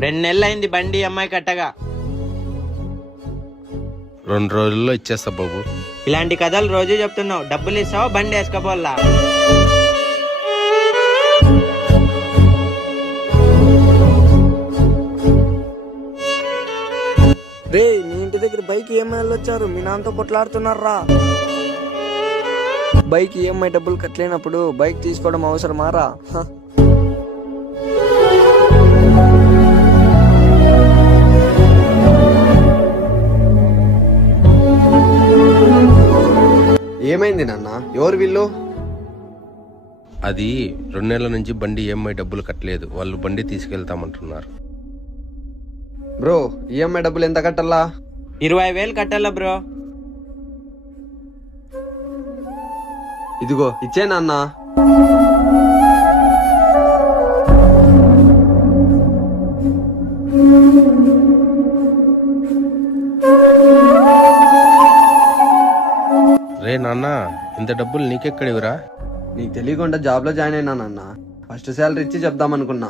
2 నెలలైంది బండి అమ్మాయి కట్టగా. 2 రోజుల్లో ఇచ్చేస్తా బాబు. ఇలాంటి కథలు రోజు చెప్తున్నావు, డబ్బులు ఇస్తావా బండి వేసుకపోల్లా? రే, మీ ఇంటి దగ్గర బైక్ ఈఎంఐ వచ్చారు, మీ నాన్నతో కొట్లాడుతున్నారా? బైక్ ఈఎంఐ డబ్బులు కట్టలేనప్పుడు బైక్ తీసుకోవడం అవసరమారా? ఏమైంది నాన్న? ఎవరు వీళ్ళు? అది 2 నెలల నుంచి బండి ఈఎంఐ డబ్బులు కట్టలేదు, వాళ్ళు బండి తీసుకెళ్తామంటున్నారు. బ్రో, ఈఎంఐ డబ్బులు ఎంత కట్టాలా? 20,000 కట్టాలా బ్రో? ఇదిగో ఇచ్చే నాన్న. రే నాన్న, ఇంత డబ్బులు నీకెక్కడివిరా? నీకు తెలియకుండా జాబ్ లో జాయిన్ అయినా నాన్న. ఫస్ట్ శాలరీ ఇచ్చి చెప్దామనుకున్నా.